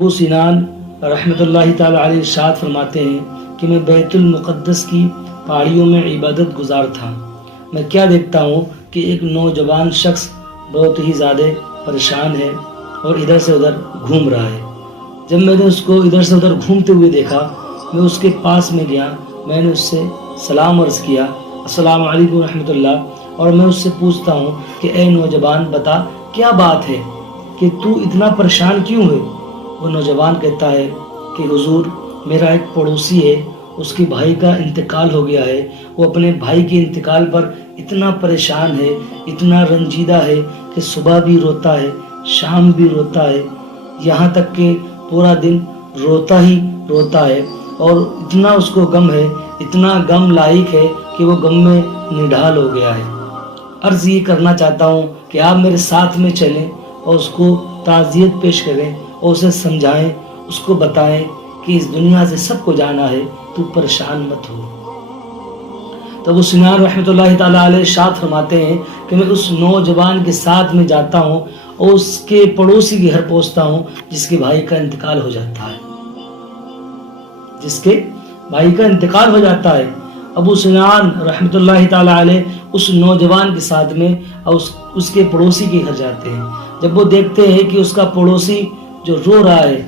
ابو سینان رحمۃ اللہ تعالی علیہ ارشاد فرماتے ہیں کہ میں بیت المقدس کی پہاڑیوں میں عبادت گزار تھا۔ میں کیا دیکھتا ہوں کہ ایک نوجوان شخص بہت ہی زیادہ پریشان ہے اور ادھر سے ادھر گھوم رہا ہے۔ جب میں نے اس کو ادھر سے ادھر گھومتے ہوئے دیکھا، میں اس کے پاس میں گیا، میں نے اس سے سلام عرض کیا، السلام علیکم ورحمۃ اللہ، اور میں اس سے پوچھتا ہوں کہ اے نوجوان، بتا کیا بات ہے کہ تو اتنا پریشان کیوں ہے؟ وہ نوجوان کہتا ہے کہ حضور، میرا ایک پڑوسی ہے، اس کے بھائی کا انتقال ہو گیا ہے۔ وہ اپنے بھائی کے انتقال پر اتنا پریشان ہے، اتنا رنجیدہ ہے کہ صبح بھی روتا ہے، شام بھی روتا ہے، یہاں تک کہ پورا دن روتا ہی روتا ہے، اور اتنا اس کو غم ہے، اتنا غم لاحق ہے کہ وہ غم میں نڈھال ہو گیا ہے۔ عرض یہ کرنا چاہتا ہوں کہ آپ میرے ساتھ میں چلیں اور اس کو تعزیت پیش کریں اور اسے سمجھائیں، اس کو بتائیں کہ اس دنیا سے سب کو جانا ہے، تو پریشان مت ہو۔ تو ابو سینان رحمۃ اللہ تعالیٰ علیہ ارشاد فرماتے ہیں کہ میں اس نوجوان کے ساتھ میں جاتا ہوں اور اس کے پڑوسی کے گھر پہنچتا ہوں جس کے بھائی کا انتقال ہو جاتا ہے، جس کے بھائی کا انتقال ہو جاتا ہے۔ ابو سینان رحمۃ اللہ تعالیٰ علیہ اس نوجوان کے ساتھ میں اور اس کے پڑوسی کے گھر جاتے ہیں۔ جب وہ دیکھتے ہیں کہ اس کا پڑوسی جو رو رہا ہے،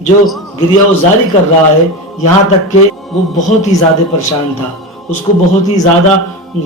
جو گریہ وزاری کر رہا ہے، یہاں تک کہ وہ بہت ہی زیادہ پریشان تھا، اس کو بہت ہی زیادہ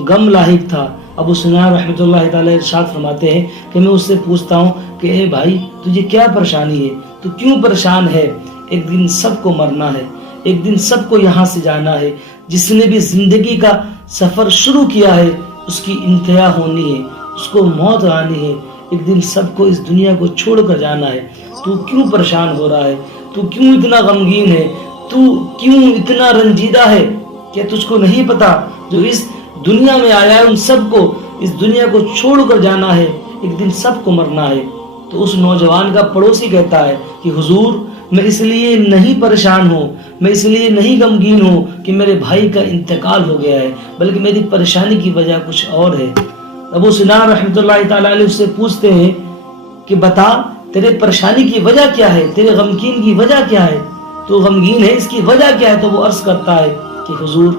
غم لاحق تھا، ابو سینان رحمۃ اللہ تعالیٰ ارشاد فرماتے ہیں کہ میں اس سے پوچھتا ہوں کہ اے بھائی، تجھے کیا پریشانی ہے؟ تو کیوں پریشان ہے؟ ایک دن سب کو مرنا ہے، ایک دن سب کو یہاں سے جانا ہے۔ جس نے بھی زندگی کا سفر شروع کیا ہے، اس کی انتہا ہونی ہے، اس کو موت آنی ہے، ایک دن سب کو اس دنیا کو چھوڑ کر جانا ہے۔ تو کیوں پریشان ہو رہا ہے؟ تو کیوں اتنا غمگین ہے؟ تو کیوں اتنا رنجیدہ ہے؟ کیا تجھ کو نہیں پتا جو اس دنیا میں آیا ہے ان سب کو اس دنیا کو چھوڑ کر جانا ہے، ایک دن سب کو مرنا ہے؟ تو اس نوجوان کا پڑوسی کہتا ہے کہ حضور، میں اس لیے نہیں پریشان ہوں، میں اس لیے نہیں غمگین ہوں کہ میرے بھائی کا انتقال ہو گیا ہے، بلکہ میری پریشانی کی وجہ کچھ اور ہے۔ ابو سینان رحمۃ اللہ تعالیٰ علیہ اس سے پوچھتے ہیں کہ بتا تیرے پریشانی کی وجہ کیا ہے، تیرے غمگین کی وجہ کیا ہے، تو غمگین ہے، اس کی وجہ کیا ہے؟ تو وہ عرض کرتا ہے کہ حضور،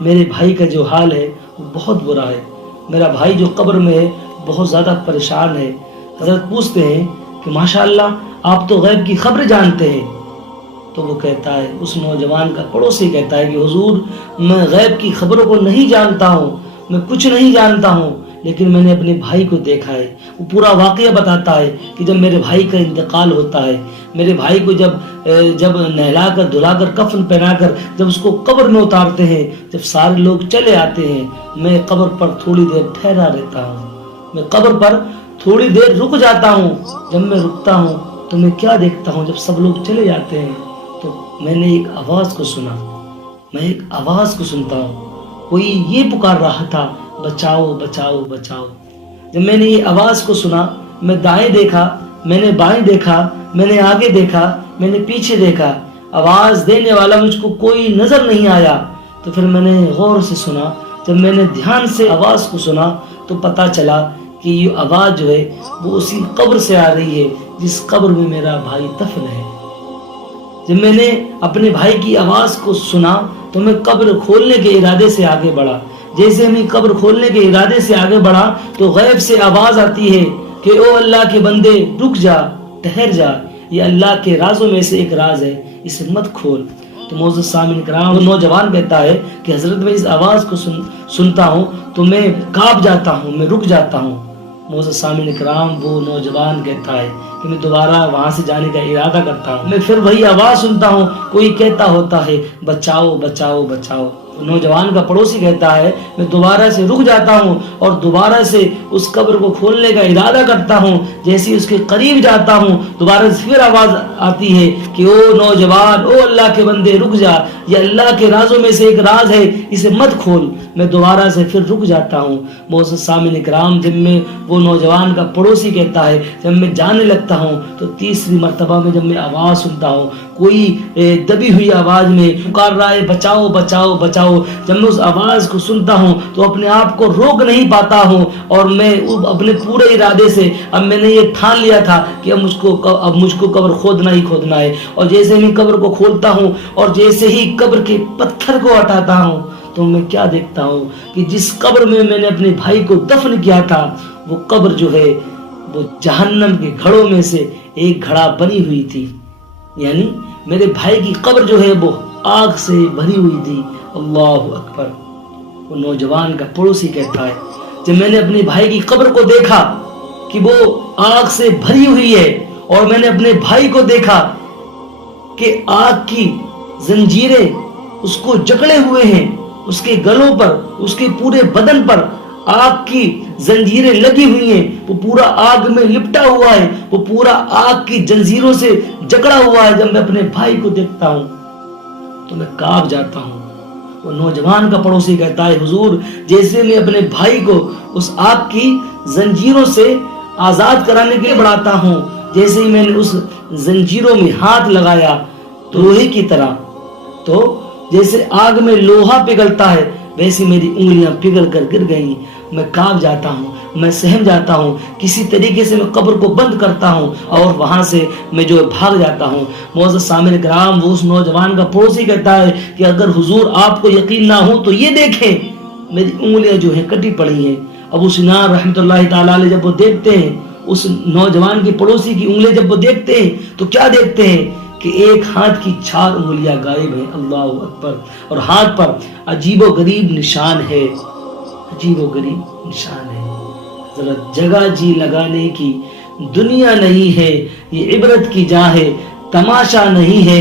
میرے بھائی کا جو حال ہے وہ بہت برا ہے، میرا بھائی جو قبر میں ہے بہت زیادہ پریشان ہے۔ حضرت پوچھتے ہیں کہ ماشاءاللہ، آپ تو غیب کی خبر جانتے ہیں۔ تو وہ کہتا ہے، اس نوجوان کا پڑوسی کہتا ہے کہ حضور، میں غیب کی خبروں کو نہیں جانتا ہوں، میں کچھ نہیں جانتا ہوں، لیکن میں نے اپنے بھائی کو دیکھا ہے۔ وہ پورا واقعہ بتاتا ہے کہ جب میرے بھائی کا انتقال ہوتا ہے، میرے بھائی کو جب نہلا کر دھلا کر کفن پہنا کر جب اس کو قبر میں اتارتے ہیں، جب سارے لوگ چلے آتے ہیں، میں قبر پر تھوڑی دیر ٹھہرا رہتا ہوں، میں قبر پر تھوڑی دیر رک جاتا ہوں۔ جب میں رکتا ہوں تو میں کیا دیکھتا ہوں؟ جب سب لوگ چلے جاتے ہیں تو میں نے ایک آواز کو سنا، میں ایک آواز کو سنتا ہوں، کوئی یہ پکار رہا تھا، بچاؤ بچاؤ بچاؤ۔ جب میں نے یہ آواز کو سنا، میں دائیں دیکھا، میں نے بائیں دیکھا، میں نے آگے دیکھا، میں نے پیچھے دیکھا، آواز دینے والا مجھ کو کوئی نظر نہیں آیا۔ تو پھر میں نے غور سے سنا، جب میں نے دھیان سے آواز کو سنا تو پتا چلا کہ یہ آواز جو ہے وہ اسی قبر سے آ رہی ہے جس قبر میں میرا بھائی دفن ہے۔ جب میں نے اپنے بھائی کی آواز کو سنا تو میں قبر کھولنے کے ارادے سے آگے بڑھا۔ جیسے میں قبر کھولنے کے ارادے سے آگے بڑھا تو غیب سے آواز آتی ہے کہ او اللہ کے بندے، رک جا، ٹھہر جا، یہ اللہ کے رازوں میں سے ایک راز ہے، اسے مت کھول۔ تو معزز سامعین کرام، وہ نوجوان کہتا ہے کہ حضرت، میں اس آواز کو سنتا ہوں تو میں کانپ جاتا ہوں، میں رک جاتا ہوں۔ معزز سامعین کرام، وہ نوجوان کہتا ہے کہ میں دوبارہ وہاں سے جانے کا ارادہ کرتا ہوں، میں پھر وہی آواز سنتا ہوں، کوئی کہتا ہوتا ہے بچاؤ بچاؤ بچاؤ۔ نوجوان کا پڑوسی کہتا ہے میں دوبارہ سے رک جاتا ہوں اور دوبارہ سے اس قبر کو کھولنے کا ارادہ کرتا ہوں۔ جیسے اس کے قریب جاتا ہوں، دوبارہ سے پھر آواز آتی ہے کہ او نوجوان، او اللہ کے بندے، رک جا، یہ اللہ کے رازوں میں سے ایک راز ہے، اسے مت کھول۔ میں دوبارہ سے پھر رک جاتا ہوں۔ معزز سامعین کرام، جب میں وہ نوجوان کا پڑوسی کہتا ہے جب میں جانے لگتا ہوں تو تیسری مرتبہ میں جب میں آواز سنتا ہوں، کوئی دبی ہوئی آواز میں پکار رہا ہے بچاؤ بچاؤ بچاؤ۔ ہو، جب میں اس آواز کو سنتا ہوں تو اپنے آپ کو روک نہیں پاتا ہوں، اور میں اپنے پورے ارادے سے اب میں نے یہ ٹھان لیا تھا کہ اب مجھ کو قبر کھودنا ہی کھودنا ہے. اور جیسے میں قبر کو کھولتا ہوں اور جیسے ہی قبر کے پتھر کو ہٹاتا ہوں تو میں کیا دیکھتا ہوں کہ جس قبر میں میں نے اپنے بھائی کو دفن کیا تھا وہ قبر جو ہے وہ جہنم کے گھڑوں میں سے ایک گھڑا بنی ہوئی تھی. یعنی میرے بھائی کی قبر جو ہے وہ آگ سے بھری ہوئی تھی. اللہ اکبر. وہ نوجوان کا پڑوسی کہتا ہے جب میں نے اپنے بھائی کی قبر کو دیکھا کہ وہ آگ سے بھری ہوئی ہے اور میں نے اپنے بھائی کو دیکھا کہ آگ کی زنجیریں اس کو جکڑے ہوئے ہیں، اس کے گلوں پر، اس کے پورے بدن پر آگ کی زنجیریں لگی ہوئی ہیں، وہ پورا آگ میں لپٹا ہوا ہے، وہ پورا آگ کی زنجیروں سے جکڑا ہوا ہے. جب میں اپنے بھائی کو دیکھتا ہوں تو میں کانپ جاتا ہوں. وہ نوجوان کا پڑوسی کہتا ہے حضور جیسے میں اپنے بھائی کو اس آگ کی زنجیروں سے آزاد کرانے کے لیے بڑھاتا ہوں، جیسے ہی میں نے اس زنجیروں میں ہاتھ لگایا تو لوہے کی طرح، تو جیسے آگ میں لوہا پگھلتا ہے ویسی میری انگلیاں پگھل کر گر گئیں. میں کانپ جاتا ہوں، میں سہم جاتا ہوں. کسی طریقے سے میں قبر کو بند کرتا ہوں اور وہاں سے میں جو بھاگ جاتا ہوں. معزز سامعین کرام، وہ اس نوجوان کا پڑوسی کہتا ہے کہ اگر حضور آپ کو یقین نہ ہو تو یہ دیکھیں میری انگلیاں جو ہیں کٹی پڑی ہیں. ابو سنان رحمۃ اللہ تعالی علیہ جب وہ دیکھتے ہیں اس نوجوان کی پڑوسی کی انگلیاں جب وہ دیکھتے ہیں تو کیا دیکھتے ہیں کہ ایک ہاتھ کی 4 انگلیاں غائب ہیں. اللہ اکبر. اور ہاتھ پر عجیب و غریب نشان ہے، عجیب و غریب نشان ہے. ذرا جگہ جی لگانے کی دنیا نہیں ہے، یہ عبرت کی جا ہے، تماشا نہیں ہے.